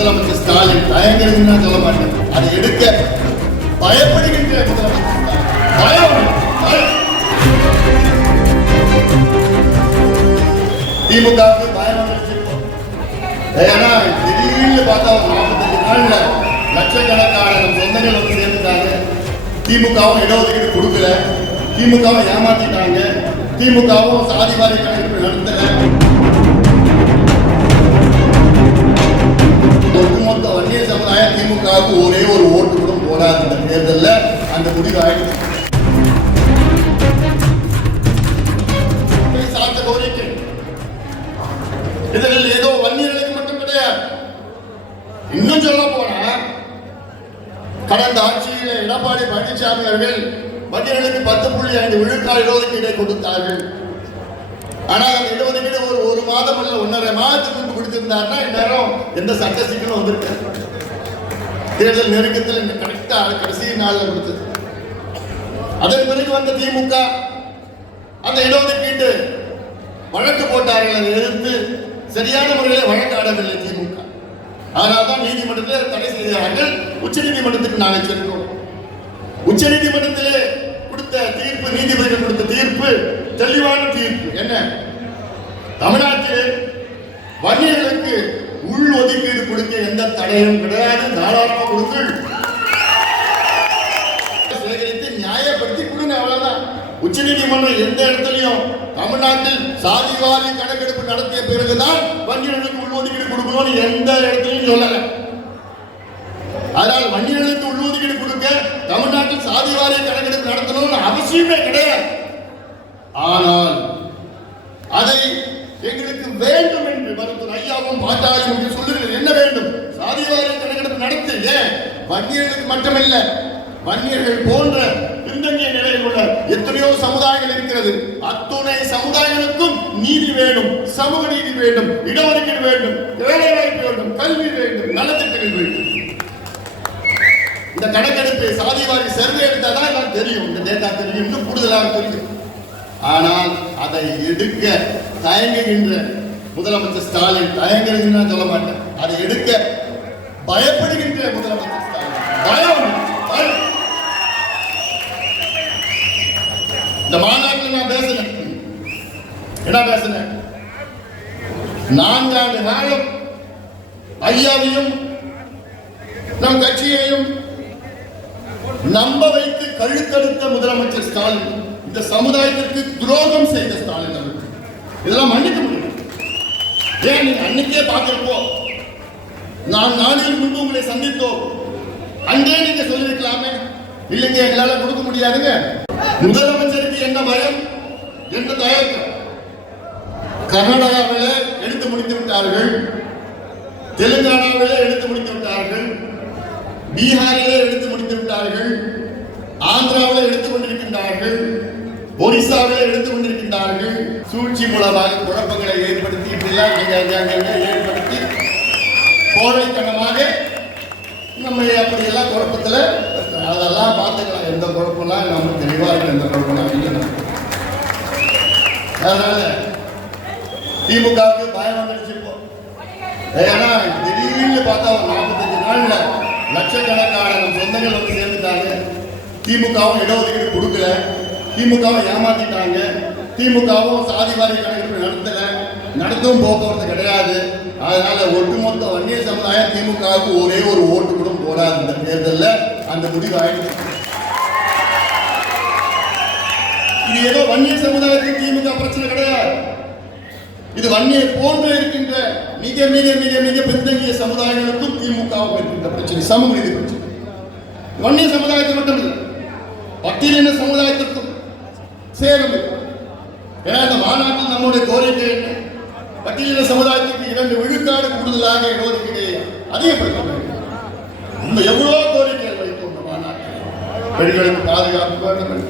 முதலமைச்சர் ஸ்டாலின் தயங்குறதுன்னு நான் சொல்ல மாட்டேன். அதை எடுக்க பயப்படுகின்ற முதலமைச்சர் பயம். திமுகவுக்கு பயம் வந்துருச்சு. ஏன்னா திடீர்னு பார்த்தா 45 நாள்ல லட்சக்கணக்கான சொந்தங்கள் வந்து சேர்ந்துட்டாங்க. திமுகவும் இடஒதுக்கீடு கொடுக்கல, திமுகவும் ஏமாத்திட்டாங்க, திமுகவும் சாதிவாரி கணக்கெடுப்பு நடத்தல. ஒட்டுமொத்த வன்னியர் சமுதாயம் திமுகவுக்கு ஒரே ஒரு ஓட்டு கூட போடாது. இந்த தேர்தலில் அந்த முடிவு ஆயிடுச்சு. சார்ந்த கோரிக்கை இதில் ஏதோ வன்னியர்களுக்கு மட்டும் கிடையாது. இன்னும் சொல்ல போனா கடந்த ஆட்சியில் எடப்பாடி பழனிசாமி அவர்கள் வன்னியர்களுக்கு 10.5 விழுக்காடு இடஒதுக்கீடை கொடுத்தார்கள். ஆனால் அந்த இடஒதுக்கீடு ஒரு மாதம் அல்ல 1.5 மாதத்துக்கு முன்பு கொடுத்திருந்தாருன்னா இந்நேரம் எந்த சட்ட சிக்கலும் வந்திருக்கு. தேர்தல் நெருக்கத்தில் இந்த கடைசி நாளில் கொடுத்தது. அதன் பிறகு வந்த திமுக அந்த இடஒதுக்கீட்டு வழக்கு போட்டார்கள். அதை எதிர்த்து சரியான முறையில் வழக்காடவில்லை திமுக. அதனால்தான் நீதிமன்றத்தில் தடை செய்தார்கள். உச்ச நீதிமன்றத்துக்கு நாங்கள் சென்றோம். உச்ச நீதிமன்றத்திலே கொடுத்த தீர்ப்பு, நீதிபதிகள் கொடுத்த தீர்ப்பு தெளிவான தீர்ப்பு. என்ன? தமிழ்நாட்டில் வன்னியர்களுக்கு உள் ஒதுக்கீடு கொடுக்க எந்த தடையும் கிடையாது. தாராளமாக கொடுத்து சேகரித்து நியாயப்படுத்தி கொடுங்க, அவ்வளவுதான். உச்ச நீதிமன்றம் எந்த இடத்துலையும் தமிழ்நாட்டில் சாதிவாரி கணக்கெடுப்பு நடத்திய பிறகுதான் வன்னியர்களுக்கு உள் ஒதுக்கீடு கொடுக்கணும்னு எந்த இடத்துலையும் சொல்லல. அதனால் வன்னியர்களுக்கு உள் ஒதுக்கீடு கொடுக்க தமிழ்நாட்டில் சாதிவாரி கணக்கெடுப்பு நடத்தணும்னு அவசியமே கிடையாது. ஆனால் அதை எங்களுக்கு வேண்டும் என்று மருத்துவர் ஐயாவும் பாட்டாளியும் சொல்லுகிறது. என்ன வேண்டும்? சாதிவாரி கணக்கெடுப்பு நடத்து. ஏன் வன்னியர்களுக்கு மட்டுமல்ல, வன்னியர்கள் போன்ற பின்தங்கிய நிலையில் உள்ள எத்தனையோ சமுதாயங்கள் இருக்கிறது. அத்துணை சமுதாயங்களுக்கும் நீதி வேண்டும், சமூக நீதி வேண்டும், இடஒதுக்கீடு வேண்டும், வேலை வாய்ப்பு வேண்டும், கல்வி வேண்டும், நலத்திட்டங்கள் வேண்டும். இந்த கணக்கெடுப்பு சாதிவாரி சர்வே எடுத்தாதான் எல்லாம் தெரியும். இந்த டேட்டா தெரியும், இன்னும் கூடுதலாக தெரியும். ஆனால் அதை எடுக்க தயங்குகின்ற முதலமைச்சர் ஸ்டாலின், தயங்குறதுன்னு நான் சொல்ல மாட்டேன், அதை எடுக்க பயப்படுகின்ற முதலமைச்சர் ஸ்டாலின் பயம். இந்த மாநாட்டில் நான் பேசினேன். என்ன பேசினேன்? 4 ஆண்டு காலம் ஐயாவையும் நம் கட்சியையும் நம்ப வைத்து கழுத்தெடுத்த முதலமைச்சர் ஸ்டாலின் இந்த சமுதாயத்திற்கு துரோகம் செய்த ஸ்டாலின் அவர்கள் இதெல்லாம் மன்னிக்க முடியும். ஏன் நீங்க அன்னைக்கே பார்க்கிறப்போ நான் நாளில் முன்பு உங்களை சந்தித்தோம், அங்கே நீங்க சொல்லிருக்கலாமே. இல்லைங்க, எங்களால கொடுக்க முடியாதுங்க. முதலமைச்சருக்கு என்ன பயம், என்ன தயக்கம்? கர்நாடகாவில் எடுத்து முடித்து விட்டார்கள், தெலுங்கானாவிலே எடுத்து முடித்து விட்டார்கள், பீகாரிலே எடுத்து முடித்து விட்டார்கள், ஆந்திராவில் எடுத்துக் கொண்டிருக்கின்றார்கள், ஒரிசாவில் எடுத்துக் கொண்டிருக்கின்றார்கள். சூழ்ச்சி மூலமாக குழப்பங்களை ஏற்படுத்தி ஏற்படுத்தி கோழைத்தனமாக நம்ம அப்படியெல்லாம் குழப்பத்தில் அதெல்லாம் பார்த்துக்கலாம். எந்த குழப்பம்லாம் நம்ம தெளிவாக இருக்கு, எந்த குழப்பம்லாம் இல்லை. அதனால திமுகவுக்கு பயம் வந்துருச்சு. இப்போ ஏன்னா திடீர்னு பார்த்தா 45 நாள்ல லட்சக்கணக்கான சொந்தங்கள் வந்து சேர்ந்துட்டாங்க. திமுகவும் இடஒதுக்கீடு கொடுக்கல, திமுகவும் ஏமாத்திட்டாங்க, திமுகவும் சாதிவாரி கணக்கெடுப்பு நடத்தல, நடத்தும் போக்குவரத்து கிடையாது. அதனால ஒட்டுமொத்த வன்னியர் சமுதாயம் திமுகவுக்கு ஒரே ஒரு ஓட்டு கூட போடாது. இந்த தேர்தலில் அந்த முடிவு ஆயிடுச்சு. இது ஏதோ வன்னியர் சமுதாயத்துக்கு திமுக பிரச்சனை கிடையாது. இது வன்னியர் போன்று இருக்கின்ற மிக மிக மிக மிக பின்தங்கிய சமுதாயங்களுக்கும் திமுகவுக்கும் இருக்கின்ற பிரச்சனை, சமூக நீதி பிரச்சனை. வன்னியர் சமுதாயத்தை மட்டும் இல்லை, பட்டியலின சமுதாயத்திற்கும் சேரும். ஏன்னா இந்த மாநாட்டில் நம்முடைய கோரிக்கை என்ன? பட்டியலின சமுதாயத்துக்கு 2 விழுக்காடு கூடுதலாக இடஒதுக்கீடு அதிகப்படுத்த வேண்டும். இந்த எவ்வளோ கோரிக்கைகள் வைத்தோம். இந்த மாநாட்டில் பெண்களுக்கு பாதுகாப்பு வேண்டும்,